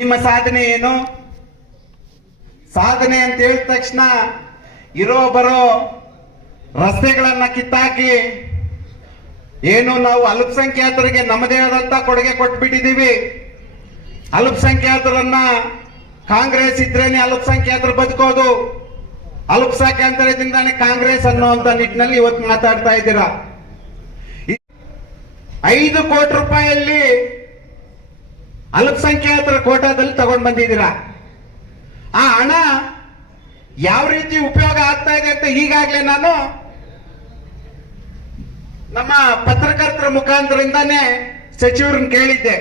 ನಿಮ್ಮ ಸಾಧನೆ ಏನು? ಸಾಧನೆ ಅಂತ ಹೇಳಿದ ತಕ್ಷಣ ಇರೋ ಬರೋ ರಸ್ತೆಗಳನ್ನ ಕಿತ್ತಾಕಿ ಏನು ನಾವು ಅಲ್ಪಸಂಖ್ಯಾತರಿಗೆ ನಮ್ಮದೇ ಆದಂತ ಕೊಡುಗೆ ಕೊಟ್ಬಿಟ್ಟಿದೀವಿ. ಅಲ್ಪಸಂಖ್ಯಾತರನ್ನ ಕಾಂಗ್ರೆಸ್ ಇದ್ರೇನೆ ಅಲ್ಪಸಂಖ್ಯಾತರು ಬದುಕೋದು, ಅಲ್ಪಸಂಖ್ಯಾತರದಿಂದಾನೆ ಕಾಂಗ್ರೆಸ್ ಅನ್ನುವಂತ ನಿಟ್ಟಿನಲ್ಲಿ ಇವತ್ತು ಮಾತಾಡ್ತಾ ಇದ್ದೀರಾ. 5 ಕೋಟಿ ರೂಪಾಯಿಯಲ್ಲಿ ಅಲ್ಪಸಂಖ್ಯಾತರ ಕೋಟಾದಲ್ಲಿ ತಗೊಂಡ್ ಬಂದಿದ್ದೀರಾ. ಆ ಹಣ ಯಾವ ರೀತಿ ಉಪಯೋಗ ಆಗ್ತಾ ಇದೆ ಅಂತ ಈಗಾಗಲೇ ನಾನು ನಮ್ಮ ಪತ್ರಕರ್ತರ ಮುಖಾಂತರದಿಂದಾನೇ ಸಚಿವರನ್ನ ಕೇಳಿದ್ದೆ.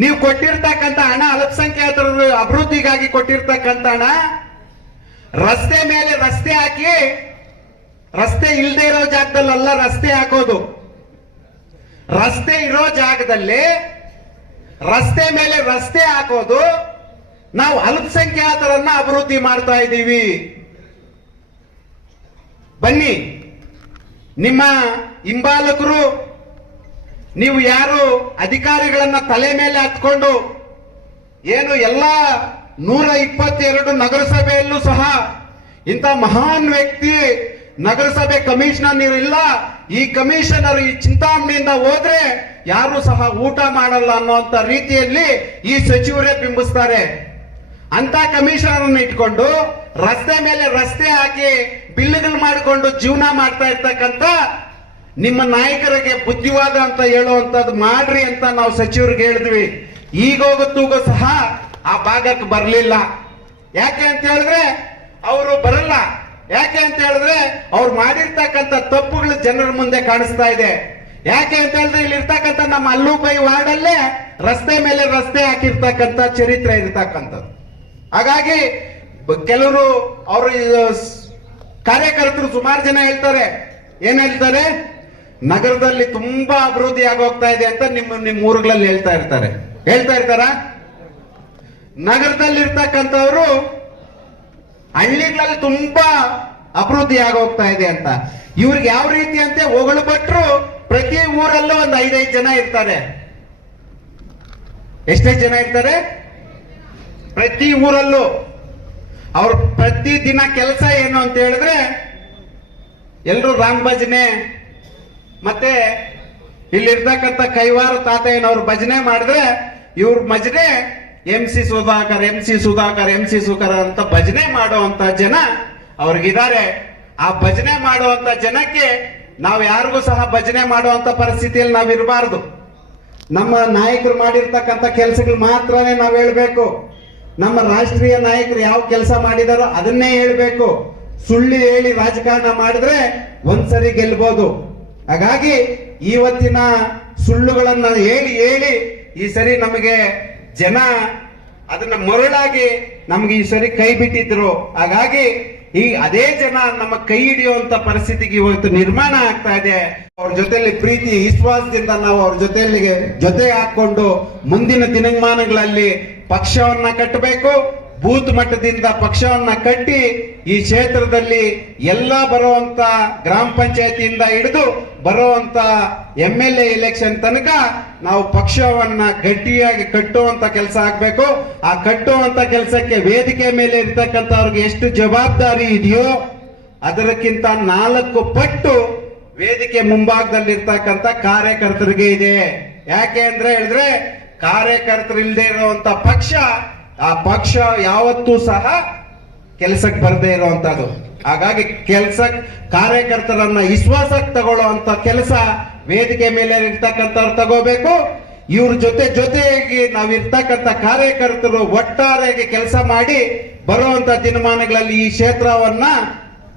ನೀವು ಕೊಟ್ಟಿರ್ತಕ್ಕಂಥ ಹಣ ಅಲ್ಪಸಂಖ್ಯಾತರ ಅಭಿವೃದ್ಧಿಗಾಗಿ ಕೊಟ್ಟಿರ್ತಕ್ಕಂಥ ಹಣ ರಸ್ತೆ ಮೇಲೆ ರಸ್ತೆ ಹಾಕಿ, ರಸ್ತೆ ಇಲ್ಲದೆ ಇರೋ ಜಾಗದಲ್ಲ ರಸ್ತೆ ಹಾಕೋದು, ರಸ್ತೆ ಇರೋ ಜಾಗದಲ್ಲಿ ರಸ್ತೆ ಮೇಲೆ ರಸ್ತೆ ಹಾಕೋದು. ನಾವು ಅಲ್ಪಸಂಖ್ಯಾತರನ್ನ ಅಭಿವೃದ್ಧಿ ಮಾಡ್ತಾ ಇದ್ದೀವಿ. ಬನ್ನಿ, ನಿಮ್ಮ ಹಿಂಬಾಲಕರು ನೀವು ಯಾರು ಅಧಿಕಾರಿಗಳನ್ನ ತಲೆ ಮೇಲೆ ಹತ್ಕೊಂಡು ಏನು ಎಲ್ಲ 122 ನಗರಸಭೆಯಲ್ಲೂ ಸಹ ಇಂಥ ಮಹಾನ್ ವ್ಯಕ್ತಿ ನಗರಸಭೆ ಕಮಿಷನರ್ ಇಲ್ಲ, ಈ ಕಮಿಷನರ್ ಈ ಚಿಂತಾಮಣಿಯಿಂದ ಹೋದ್ರೆ ಯಾರು ಸಹ ಊಟ ಮಾಡಲ್ಲ ಅನ್ನುವಂತ ರೀತಿಯಲ್ಲಿ ಈ ಸಚಿವರೇ ಬಿಂಬಿಸ್ತಾರೆ. ಅಂತ ಕಮಿಷನರ್ ಇಟ್ಕೊಂಡು ರಸ್ತೆ ಮೇಲೆ ರಸ್ತೆ ಹಾಕಿ ಬಿಲ್ಗಳು ಮಾಡಿಕೊಂಡು ಜೀವನ ಮಾಡ್ತಾ ಇರ್ತಕ್ಕಂಥ ನಿಮ್ಮ ನಾಯಕರಿಗೆ ಬುದ್ಧಿವಾದ ಅಂತ ಹೇಳುವಂತದ್ದು ಮಾಡ್ರಿ ಅಂತ ನಾವು ಸಚಿವರಿಗೆ ಹೇಳಿದ್ವಿ. ಈಗೋಗತ್ತೂಗ ಸಹ ಆ ಭಾಗಕ್ಕೆ ಬರಲಿಲ್ಲ. ಯಾಕೆ ಅಂತ ಹೇಳಿದ್ರೆ ಅವರು ಬರಲ್ಲ. ಯಾಕೆ ಅಂತ ಹೇಳಿದ್ರೆ ಅವ್ರು ಮಾಡಿರ್ತಕ್ಕಂಥ ತಪ್ಪುಗಳು ಜನರ ಮುಂದೆ ಕಾಣಿಸ್ತಾ ಇದೆ. ಯಾಕೆ ಅಂತ ಹೇಳಿದ್ರೆ ಇಲ್ಲಿ ಇರ್ತಕ್ಕಂಥ ನಮ್ಮ ಅಲ್ಲೂಬೈ ವಾರ್ಡ್ ಅಲ್ಲೇ ರಸ್ತೆ ಮೇಲೆ ರಸ್ತೆ ಹಾಕಿರ್ತಕ್ಕಂಥ ಚರಿತ್ರೆ ಇರ್ತಕ್ಕಂಥದ್ದು. ಹಾಗಾಗಿ ಕೆಲವರು ಅವರು ಕಾರ್ಯಕರ್ತರು ಸುಮಾರು ಜನ ಹೇಳ್ತಾರೆ, ಏನ್ ಹೇಳ್ತಾರೆ, ನಗರದಲ್ಲಿ ತುಂಬಾ ಅಭಿವೃದ್ಧಿ ಆಗೋಗ್ತಾ ಇದೆ ಅಂತ ನಿಮ್ಮ ಊರುಗಳಲ್ಲಿ ಹೇಳ್ತಾ ಇರ್ತಾರ. ನಗರದಲ್ಲಿ ಇರ್ತಕ್ಕಂಥವ್ರು ಹಳ್ಳಿಗಳಲ್ಲಿ ತುಂಬಾ ಅಭಿವೃದ್ಧಿ ಆಗೋಗ್ತಾ ಇದೆ ಅಂತ. ಇವ್ರಿಗೆ ಯಾವ ರೀತಿ ಅಂತ ಹೊಗಳು ಭಟ್ರು ಪ್ರತಿ ಊರಲ್ಲೂ ಒಂದು 5-5 ಜನ ಇರ್ತಾರೆ. ಎಷ್ಟೇ ಜನ ಇರ್ತಾರೆ? ಪ್ರತಿ ಊರಲ್ಲೂ. ಅವ್ರ ಪ್ರತಿ ದಿನ ಕೆಲಸ ಏನು ಅಂತ ಹೇಳಿದ್ರೆ ಎಲ್ರು ರಾಮ್ ಭಜನೆ ಮತ್ತೆ ಇಲ್ಲಿರ್ತಕ್ಕಂಥ ಕೈವಾರ ತಾತಯ್ಯನವ್ರ ಭಜನೆ ಮಾಡಿದ್ರೆ ಇವ್ರ ಭಜನೆ ಎಂ ಸಿ ಸುಧಾಕರ್ ಅಂತ ಭಜನೆ ಮಾಡುವಂತ ಜನ ಅವ್ರಿಗಿದ್ದಾರೆ. ಆ ಭಜನೆ ಮಾಡುವಂತ ಜನಕ್ಕೆ ನಾವು ಯಾರಿಗೂ ಸಹ ಭಜನೆ ಮಾಡುವಂತ ಪರಿಸ್ಥಿತಿಯಲ್ಲಿ ನಾವು ಇರಬಾರ್ದು. ನಮ್ಮ ನಾಯಕರು ಮಾಡಿರ್ತಕ್ಕಂಥ ಕೆಲಸಗಳು ಮಾತ್ರನೇ ನಾವು ಹೇಳ್ಬೇಕು. ನಮ್ಮ ರಾಷ್ಟ್ರೀಯ ನಾಯಕರು ಯಾವ ಕೆಲಸ ಮಾಡಿದಾರೋ ಅದನ್ನೇ ಹೇಳ್ಬೇಕು. ಸುಳ್ಳು ಹೇಳಿ ರಾಜಕಾರಣ ಮಾಡಿದ್ರೆ ಒಂದ್ಸರಿ ಗೆಲ್ಬಹುದು. ಹಾಗಾಗಿ ಇವತ್ತಿನ ಸುಳ್ಳುಗಳನ್ನ ಹೇಳಿ ಈ ಸರಿ ನಮಗೆ ಜನ ಅದನ್ನ ಮರಳಾಗಿ ನಮ್ಗೆ ಈ ಸರಿ ಕೈ ಬಿಟ್ಟಿದ್ರು. ಹಾಗಾಗಿ ಈ ಅದೇ ಜನ ನಮ್ಮ ಕೈ ಹಿಡಿಯುವಂತ ಪರಿಸ್ಥಿತಿಗೆ ಇವತ್ತು ನಿರ್ಮಾಣ ಆಗ್ತಾ ಇದೆ. ಅವ್ರ ಜೊತೆಲಿ ಪ್ರೀತಿ ವಿಶ್ವಾಸದಿಂದ ನಾವು ಅವ್ರ ಜೊತೆ ಹಾಕೊಂಡು ಮುಂದಿನ ದಿನಮಾನಗಳಲ್ಲಿ ಪಕ್ಷವನ್ನ ಕಟ್ಟಬೇಕು. ಬೂತ್ ಮಟ್ಟದಿಂದ ಪಕ್ಷವನ್ನ ಕಟ್ಟಿ ಈ ಕ್ಷೇತ್ರದಲ್ಲಿ ಎಲ್ಲ ಬರುವಂತ ಗ್ರಾಮ ಪಂಚಾಯತಿಯಿಂದ ಹಿಡಿದು ಬರುವಂತ MLA ಎಲೆಕ್ಷನ್ ತನಕ ನಾವು ಪಕ್ಷವನ್ನ ಗಟ್ಟಿಯಾಗಿ ಕಟ್ಟುವಂತ ಕೆಲಸ ಆಗ್ಬೇಕು. ಆ ಕಟ್ಟುವಂತ ಕೆಲಸಕ್ಕೆ ವೇದಿಕೆ ಮೇಲೆ ಇರ್ತಕ್ಕಂಥವ್ರಿಗೆ ಎಷ್ಟು ಜವಾಬ್ದಾರಿ ಇದೆಯೋ ಅದಕ್ಕಿಂತ 4 ಪಟ್ಟು ವೇದಿಕೆ ಮುಂಭಾಗದಲ್ಲಿರ್ತಕ್ಕಂಥ ಕಾರ್ಯಕರ್ತರಿಗೆ ಇದೆ. ಯಾಕೆ ಅಂದ್ರೆ ಹೇಳಿದ್ರೆ ಕಾರ್ಯಕರ್ತರು ಇಲ್ಲದೆ ಇರುವಂತ ಪಕ್ಷ, ಆ ಪಕ್ಷ ಯಾವತ್ತೂ ಸಹ ಕೆಲಸಕ್ಕೆ ಬರದೇ ಇರುವಂತದ್ದು. ಹಾಗಾಗಿ ಕಾರ್ಯಕರ್ತರನ್ನ ವಿಶ್ವಾಸಕ್ಕೆ ತಗೊಳ್ಳುವಂತ ಕೆಲಸ ವೇದಿಕೆ ಮೇಲೆ ಇರ್ತಕ್ಕಂಥವ್ರು ತಗೋಬೇಕು. ಇವ್ರ ಜೊತೆಗೆ ನಾವು ಇರ್ತಕ್ಕಂಥ ಕಾರ್ಯಕರ್ತರು ಒಟ್ಟಾರೆಯಾಗಿ ಕೆಲಸ ಮಾಡಿ ಬರುವಂತ ದಿನಮಾನಗಳಲ್ಲಿ ಈ ಕ್ಷೇತ್ರವನ್ನ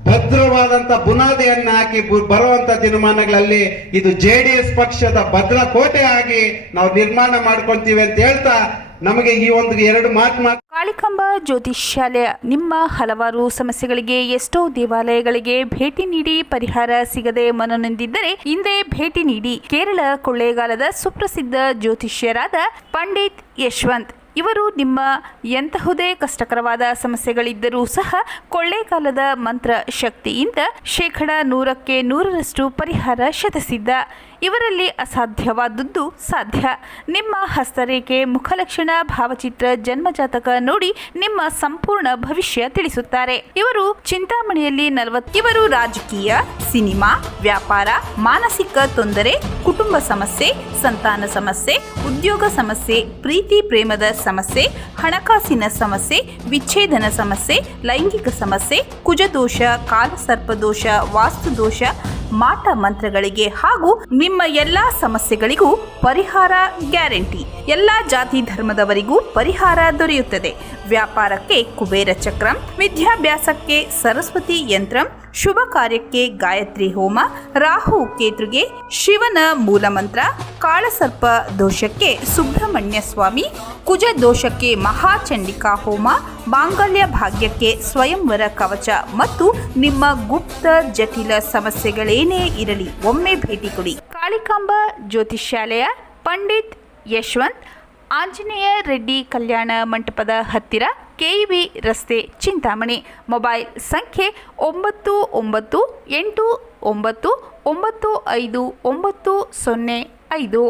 ಭದ್ರವಾದಂತ ಬುನಾದಿಯನ್ನ ಹಾಕಿ ಬರುವಂತ ದಿನಮಾನಗಳಲ್ಲಿ ಇದು JDS ಪಕ್ಷದ ಭದ್ರ ಕೋಟೆ ಆಗಿ ನಾವು ನಿರ್ಮಾಣ ಮಾಡ್ಕೊಂತೀವಿ ಅಂತ ಹೇಳ್ತಾ ನಮಗೆ ಈ ಒಂದು 2 ಮಾತು ಕಾಳಿಕಾಂಬಾ ಜ್ಯೋತಿಷ್ಯಾಲಯ ನಿಮ್ಮ ಹಲವಾರು ಸಮಸ್ಯೆಗಳಿಗೆ ಎಷ್ಟೋ ದೇವಾಲಯಗಳಿಗೆ ಭೇಟಿ ನೀಡಿ ಪರಿಹಾರ ಸಿಗದೆ ಮನನೊಂದಿದ್ದರೆ ಹಿಂದೆ ಭೇಟಿ ನೀಡಿ. ಕೇರಳ ಕೊಳ್ಳೇಗಾಲದ ಸುಪ್ರಸಿದ್ಧ ಜ್ಯೋತಿಷ್ಯರಾದ ಪಂಡಿತ್ ಯಶವಂತ್ ಇವರು ನಿಮ್ಮ ಎಂತಹುದೇ ಕಷ್ಟಕರವಾದ ಸಮಸ್ಯೆಗಳಿದ್ದರೂ ಸಹ ಕೊಳ್ಳೇಗಾಲದ ಮಂತ್ರ ಶಕ್ತಿಯಿಂದ 100% ಪರಿಹಾರ ಶತಸಿದ್ಧ. ಇವರಲ್ಲಿ ಅಸಾಧ್ಯವಾದದ್ದು ಸಾಧ್ಯ. ನಿಮ್ಮ ಹಸ್ತರೇಖೆ, ಮುಖಲಕ್ಷಣ, ಭಾವಚಿತ್ರ, ಜನ್ಮಜಾತಕ ನೋಡಿ ನಿಮ್ಮ ಸಂಪೂರ್ಣ ಭವಿಷ್ಯ ತಿಳಿಸುತ್ತಾರೆ. ಇವರು ಚಿಂತಾಮಣಿಯಲ್ಲಿ 40. ಇವರು ರಾಜಕೀಯ, ಸಿನಿಮಾ, ವ್ಯಾಪಾರ, ಮಾನಸಿಕ ತೊಂದರೆ, ಕುಟುಂಬ ಸಮಸ್ಯೆ, ಸಂತಾನ ಸಮಸ್ಯೆ, ಉದ್ಯೋಗ ಸಮಸ್ಯೆ, ಪ್ರೀತಿ ಪ್ರೇಮದ ಸಮಸ್ಯೆ, ಹಣಕಾಸಿನ ಸಮಸ್ಯೆ, ವಿಚ್ಛೇದನ ಸಮಸ್ಯೆ, ಲೈಂಗಿಕ ಸಮಸ್ಯೆ, ಕುಜದೋಷ, ಕಾಲಸರ್ಪದೋಷ, ವಾಸ್ತುದೋಷ, ಮಾಟ ಮಂತ್ರಗಳಿಗೆ ಹಾಗೂ ನಿಮ್ಮ ಎಲ್ಲಾ ಸಮಸ್ಯೆಗಳಿಗೂ ಪರಿಹಾರ ಗ್ಯಾರಂಟಿ. ಎಲ್ಲಾ ಜಾತಿ ಧರ್ಮದವರಿಗೂ ಪರಿಹಾರ ದೊರೆಯುತ್ತದೆ. ವ್ಯಾಪಾರಕ್ಕೆ ಕುಬೇರ ಚಕ್ರಂ, ವಿದ್ಯಾಭ್ಯಾಸಕ್ಕೆ ಸರಸ್ವತಿ ಯಂತ್ರಂ, ಶುಭ ಕಾರ್ಯಕ್ಕೆ ಗಾಯತ್ರಿ ಹೋಮ, ರಾಹು ಕೇತುಗೆ ಶಿವನ ಮೂಲಮಂತ್ರ, ಕಾಳಸರ್ಪ ದೋಷಕ್ಕೆ ಸುಬ್ರಹ್ಮಣ್ಯ ಸ್ವಾಮಿ, ಕುಜ ದೋಷಕ್ಕೆ ಮಹಾಚಂಡಿಕಾ ಹೋಮ, ಮಾಂಗಲ್ಯ ಭಾಗ್ಯಕ್ಕೆ ಸ್ವಯಂವರ ಕವಚ ಮತ್ತು ನಿಮ್ಮ ಗುಪ್ತ ಜಟಿಲ ಸಮಸ್ಯೆಗಳೇನೇ ಇರಲಿ ಒಮ್ಮೆ ಭೇಟಿ ಕೊಡಿ. ಕಾಳಿಕಾಂಬ ಜ್ಯೋತಿಷ್ಯಾಲಯ, ಪಂಡಿತ್ ಯಶವಂತ್, ಆಂಜನೇಯ ರೆಡ್ಡಿ ಕಲ್ಯಾಣ ಮಂಟಪದ ಹತ್ತಿರ, ಕೆಇಬಿ ರಸ್ತೆ, ಚಿಂತಾಮಣಿ. ಮೊಬೈಲ್ ಸಂಖ್ಯೆ 9989995905.